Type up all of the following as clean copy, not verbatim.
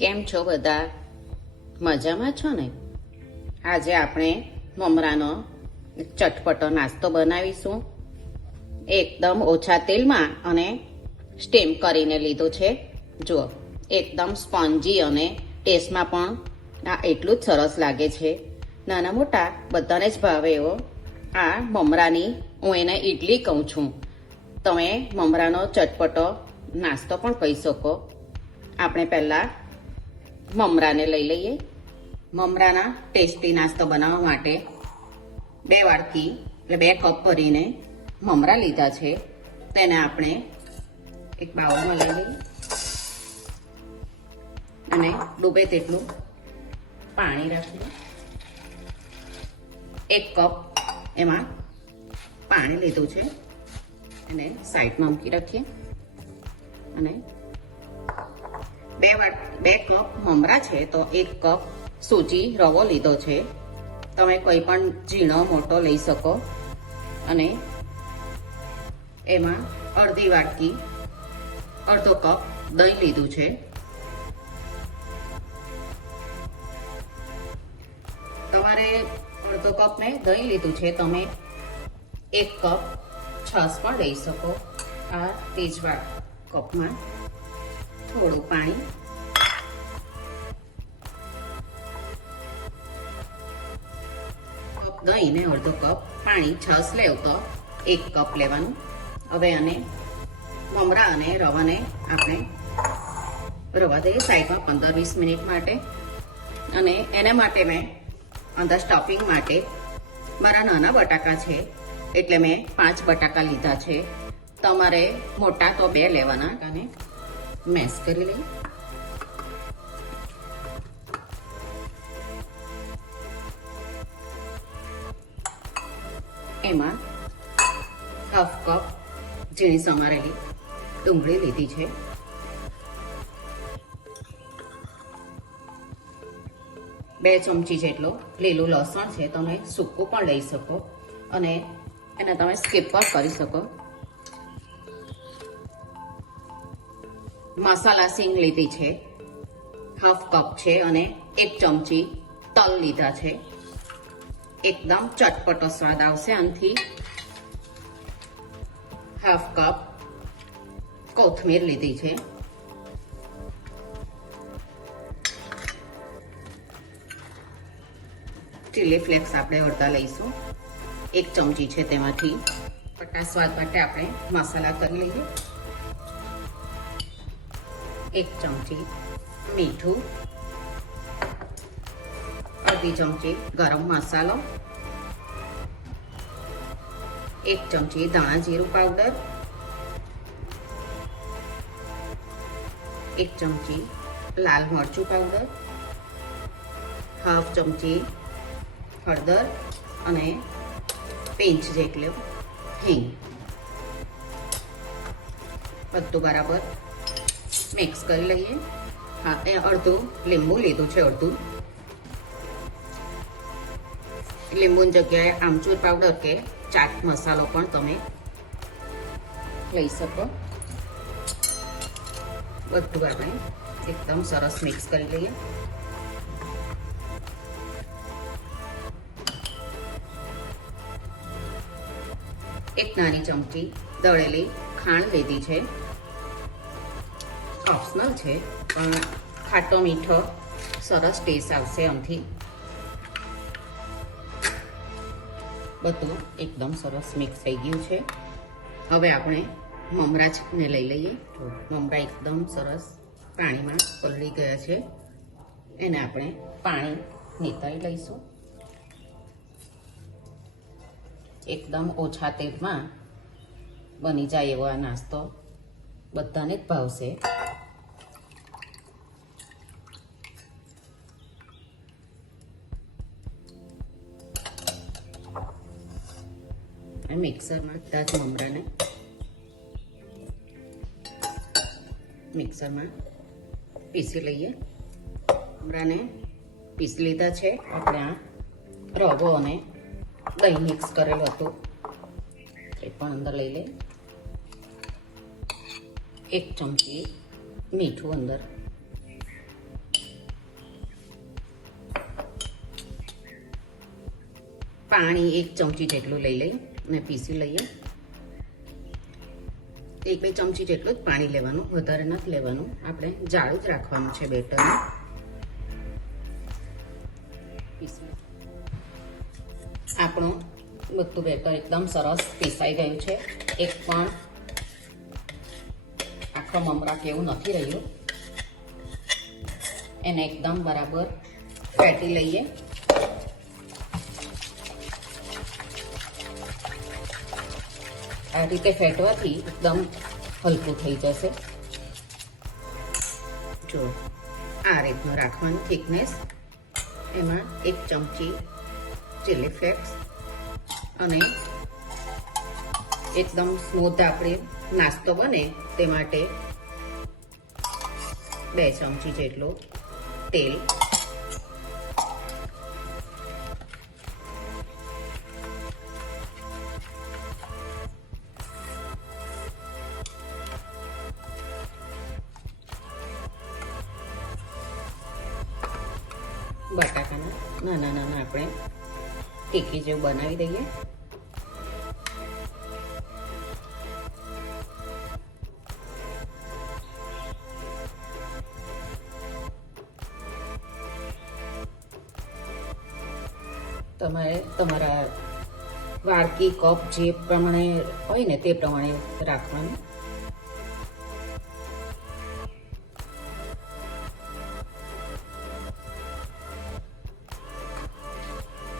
કેમ છો બધા? મજામાં છો ને? આજે આપણે મમરાનો ચટપટો નાસ્તો બનાવીશું. એકદમ ઓછા તેલમાં અને સ્ટીમ કરીને લીધું છે. જુઓ, એકદમ સ્પોન્જી અને ટેસ્ટમાં પણ આ એટલું જ સરસ લાગે છે. નાના મોટા બધાને જ ભાવે એવો આ મમરાની હું એને ઇડલી કહું છું. તમે મમરાનો ચટપટો નાસ્તો પણ કહી શકો. આપણે પહેલાં મમરાને લઈ લઈએ. મમરાના ટેસ્ટી નાસ્તો બનાવવા માટે 2 વાટકી એટલે 2 કપ ભરીને મમરા લીધા છે. તેને આપણે એક બાઉલમાં લઈ લઈએ અને ડૂબે તેટલું પાણી રાખીએ. 1 કપ એમાં પાણી લીધું છે, એને સાઈડમાં મૂકી રાખીએ. અને 2 કપ મમરા છે તો 1 કપ સૂજી રવો લીધો છે. તમે કોઈ પણ ઝીણો મોટો લઈ શકો. અને એમાં અડધો કપ દહીં લીધું છે. તમારે અડધો કપ ને દહીં લીધું છે, તમે 1 કપ છાશ પણ લઈ શકો. આ તેજવા કપમાં થોડું પાણી, કપ દહીં ને અડધો કપ પાણી. છાશ લેવ તો 1 કપ લેવાનું. હવે આને મમરા અને રવાને આપણે રવા દઈએ સાઈડમાં 15-20 મિનિટ માટે. અને એના માટે મેં અંદર સ્ટફિંગ માટે મારા નાના બટાકા છે એટલે મેં 5 બટાકા લીધા છે. તમારે મોટા તો 2 લેવાના. અને મેશ કરી લઈએ. એમાં હાફ કપ ઝીણી સમારેલી ડુંગળી લીધી છે. 2 ચમચી જેટલો લીલું લસણ છે, તમે સૂકું પણ લઈ શકો અને એને તમે સ્કીપ પણ કરી શકો. મસાલા સિંગ લીધી છે, હાફ કપ છે. અને 1 ચમચી તલ લીધા છે. એકદમ ચટપટો સ્વાદ આવશે આનાથી. હાફ કપ કોથમીર લીધી છે. ચીલી ફ્લેક્સ આપણે અડધા લઈશું. 1 ચમચી છે તેમાંથી. ખટ્ટા સ્વાદ માટે આપણે મસાલા કરી લઈએ. 1 ચમચી મીઠું, અડધી ચમચી ગરમ મસાલો, 1 ચમચી ધાણા જીરું પાવડર, 1 ચમચી લાલ મરચું પાવડર, હાફ ચમચી હળદર અને પિંચ જેટલું હિંગ. બધું બરાબર મિક્સ કરી લઈએ. હા, એ અડધું લીંબુ લીધું છે. અડધું લીંબુની જગ્યાએ આમચૂર પાવડર કે ચાટ મસાલો પણ તમે લઈ શકો. બધું આપણે એકદમ સરસ મિક્સ કરી લઈએ. એક નાની ચમચી દળેલી ખાંડ લીધી છે. ઓપ્શનલ છે પણ ખાટો મીઠો સરસ ટેસ્ટ આવશે આમથી. બધું એકદમ સરસ મિક્સ થઈ ગયું છે. હવે આપણે મમરાને લઈ લઈએ. મમરા એકદમ સરસ પાણીમાં પલળી ગયા છે. એને આપણે પાણી નીતારી લઈશું. એકદમ ઓછા તેલમાં બની જાય એવો આ નાસ્તો બધાને જ ભાવશે. મિક્સરમાં બધા જ મમરાને મિક્સરમાં પીસી લઈએ. મમરાને પીસી લીધા છે. આપણે આ રવો અને દહીં મિક્સ કરેલું હતું એ પણ અંદર લઈ લઈએ. 1 ચમચી મીઠું અંદર, પાણી 1 ચમચી જેટલું લઈ લઈએ અને પીસી લઈએ. 1-2 ચમચી જેટલું જ પાણી લેવાનું, વધારે નથી લેવાનું. આપણે જાડું જ રાખવાનું છે બેટર. આપણું બધું બેટર એકદમ સરસ પીસાઈ ગયું છે. એક પણ આખો મમરા કેવું નથી રહ્યું. એને એકદમ બરાબર ફેટી લઈએ. આ રીતે ફેટવાથી એકદમ હલકું થઈ જશે. જો આ રીતનું રાખવાનું થિકનેસ. એમાં 1 ચમચી ચીલી ફ્લેક્સ અને એકદમ સ્મૂથ આપણે નાસ્તો બને તે માટે 2 ચમચી જેટલું તેલ. બટાકાના નાના નાના આપણે ટીકી જેવું બનાવી દઈએ. તમારે તમારા વાડકી કપ જે પ્રમાણે હોય ને તે પ્રમાણે રાખવાનું.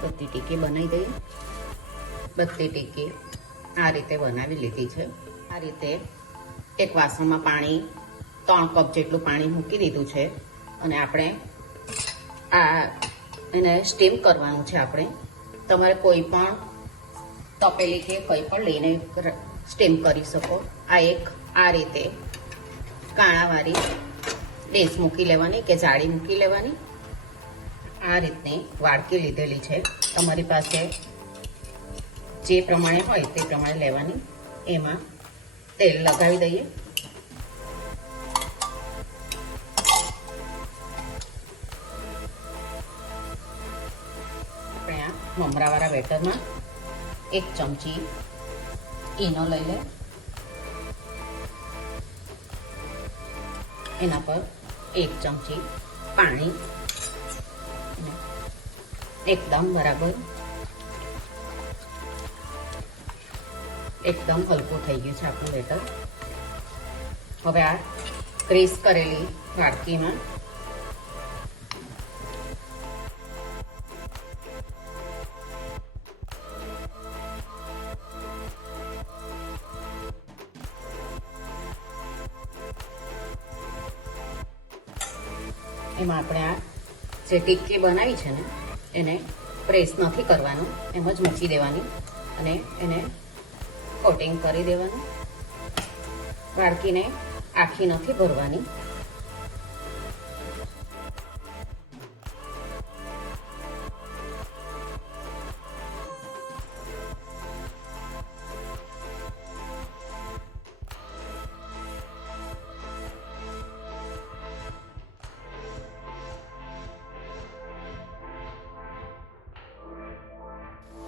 બધી ટીકી બનાવી દઈએ. બધી ટીકી આ રીતે બનાવી લીધી છે. આ રીતે એક વાસણમાં પાણી 3 કપ જેટલું પાણી મૂકી દીધું છે અને આપણે આ એને સ્ટીમ કરવાનું છે. આપણે તમારે કોઈ પણ તપેલી કે કંઈ પણ લઈને સ્ટીમ કરી શકો. આ રીતે કાણાવાળી ડીશ મૂકી લેવાની કે જાળી મૂકી લેવાની. આ રીતની વાડકી લીધેલી છે. તમારી પાસે જે પ્રમાણે હોય તે પ્રમાણે લેવાની. એમાં તેલ લગાવી દઈએ. આપણે આ મમરાવાળા બેટરમાં 1 ચમચી ઈનો લઈ લે. એના પર 1 ચમચી પાણી. એકદમ બરાબર એકદમ હલકું થઈ ગયું છે આપણું બેટર. હવે આ ગ્રીસ કરેલી વાડકીમાં એમાં આપણે આ જે ટિક્કી બનાવી છે ને એને પ્રેસ નથી કરવાનું, એમ જ મૂકી દેવાની અને એને કોટિંગ કરી દેવાનું. વાડકીને આખી નથી ભરવાની.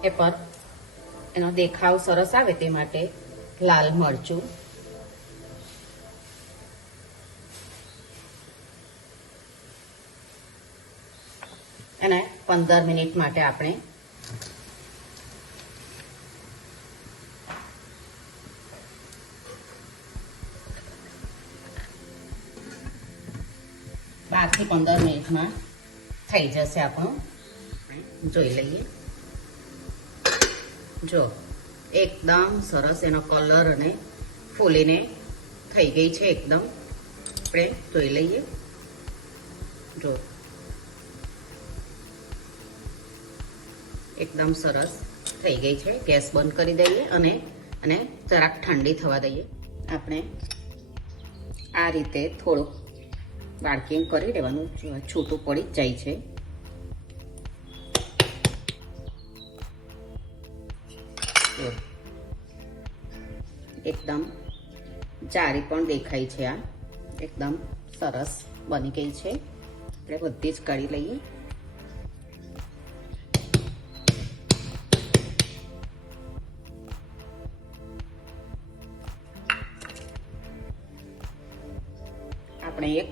એ પર એનો દેખાવ સરસ આવે તે માટે લાલ મરચું, અને 15 મિનિટ માટે આપણે બારથી 15 મિનિટમાં થઈ જશે. આપણું જોઈ લઈએ. જો એકદમ સરસ એનો કલર અને ફૂલીને થઈ ગઈ છે એકદમ. આપણે જોઈ લઈએ. જો એકદમ સરસ થઈ ગઈ છે. ગેસ બંધ કરી દઈએ અને જરાક ઠંડી થવા દઈએ. આપણે આ રીતે થોડુંક વાડકીંગ કરી દેવાનું. છૂટું પડી જ જાય છે. એકદમ જારી પણ દેખાય છે. આ એકદમ સરસ બની ગઈ છે. આપણે બધી જ કાઢી લઈએ. આપણે એક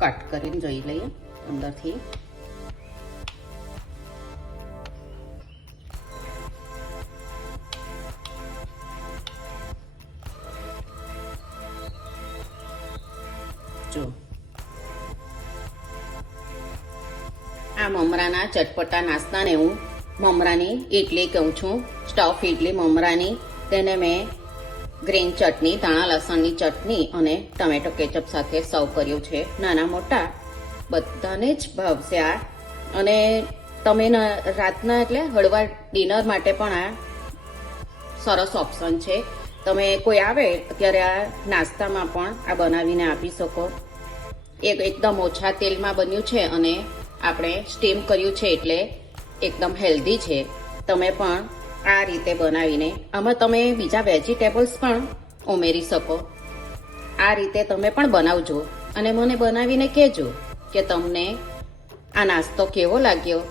કટ કરીને જોઈ લઈએ અંદરથી. જો આ મમરાના ચટપટા નાસ્તાને હું મમરાની ઇડલી કહું છું. સ્ટફ ઇડલી મમરાની. તેને મેં ગ્રીન ચટણી, ધાણા લસણની ચટણી અને ટમેટો કેચઅપ સાથે સર્વ કર્યું છે. નાના મોટા બધાને જ ભાવશે આ. અને તમે રાતના એટલે હળવા ડિનર માટે પણ આ સરસ ઓપ્શન છે. તમે કોઈ આવે ત્યારે આ નાસ્તામાં પણ આ બનાવીને આપી શકો. એકદમ ઓછા તેલમાં બન્યું છે અને આપણે સ્ટીમ કર્યું છે એટલે એકદમ હેલ્ધી છે. તમે પણ આ રીતે બનાવીને આમાં તમે બીજા વેજીટેબલ્સ પણ ઉમેરી શકો. આ રીતે તમે પણ બનાવજો અને મને બનાવીને કહેજો કે તમને આ નાસ્તો કેવો લાગ્યો.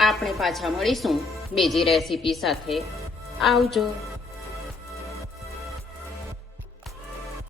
આપણે પાછા મળીશું બીજી રેસીપી સાથે. આવજો.